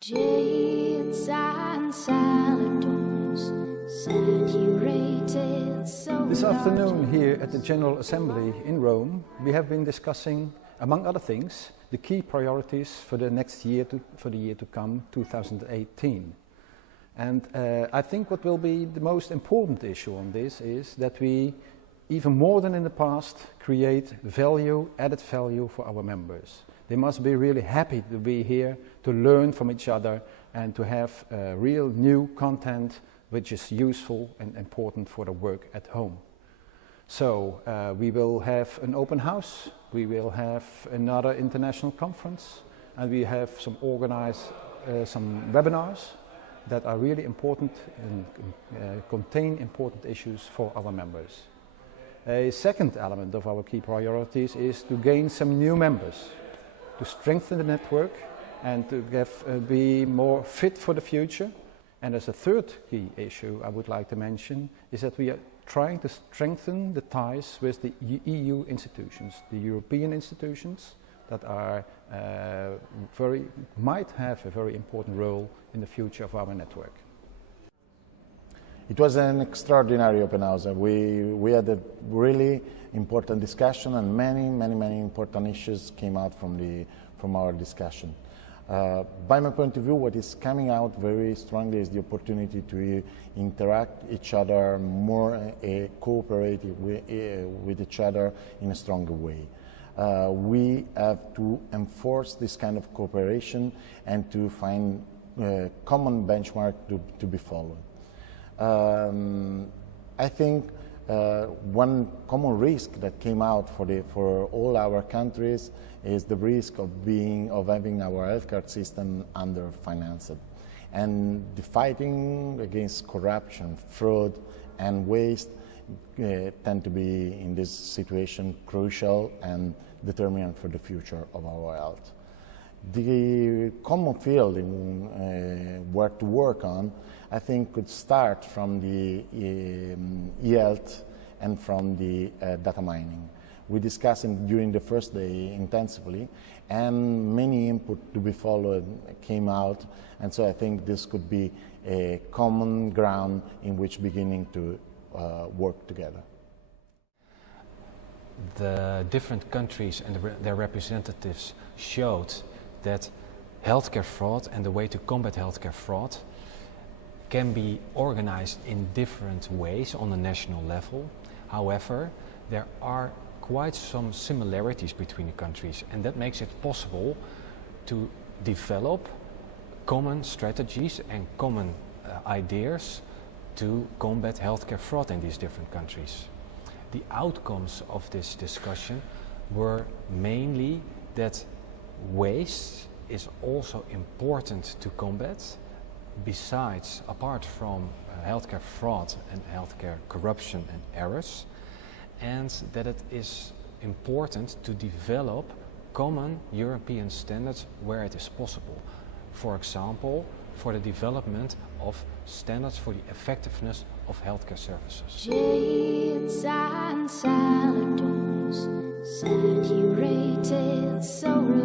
Jades and saladons, saturated so. This afternoon here at the General Assembly in Rome, we have been discussing, among other things, the key priorities for the next year, for the year to come, 2018. And I think what will be the most important issue on this is that we, even more than in the past, create value, added value for our members. They must be really happy to be here, to learn from each other and to have real new content which is useful and important for the work at home. So we will have an open house, we will have another international conference, and we have some webinars that are really important and contain important issues for our members. A second element of our key priorities is to gain some new members, to strengthen the network and to be more fit for the future. And as a third key issue I would like to mention is that we are trying to strengthen the ties with the EU institutions, the European institutions that are might have a very important role in the future of our network. It was an extraordinary open house. We had a really important discussion, and many important issues came out from our discussion. By my point of view, what is coming out very strongly is the opportunity to interact each other more, cooperate with each other in a stronger way. We have to enforce this kind of cooperation and to find common benchmark to be followed. I think one common risk that came out for all our countries is the risk of having our healthcare system under-financed, and the fighting against corruption, fraud, and waste tend to be in this situation crucial and determinant for the future of our health. The common field where to work on, I think, could start from the e-health and from the data mining. We discussed it during the first day intensively, and many input to be followed came out, and so I think this could be a common ground in which beginning to work together. The different countries and their representatives showed that healthcare fraud and the way to combat healthcare fraud can be organized in different ways on a national level. However, there are quite some similarities between the countries, and that makes it possible to develop common strategies and common ideas to combat healthcare fraud in these different countries. The outcomes of this discussion were mainly that waste is also important to combat, apart from healthcare fraud and healthcare corruption and errors, and that it is important to develop common European standards where it is possible. For example, for the development of standards for the effectiveness of healthcare services. Jades and saladons, saturated so.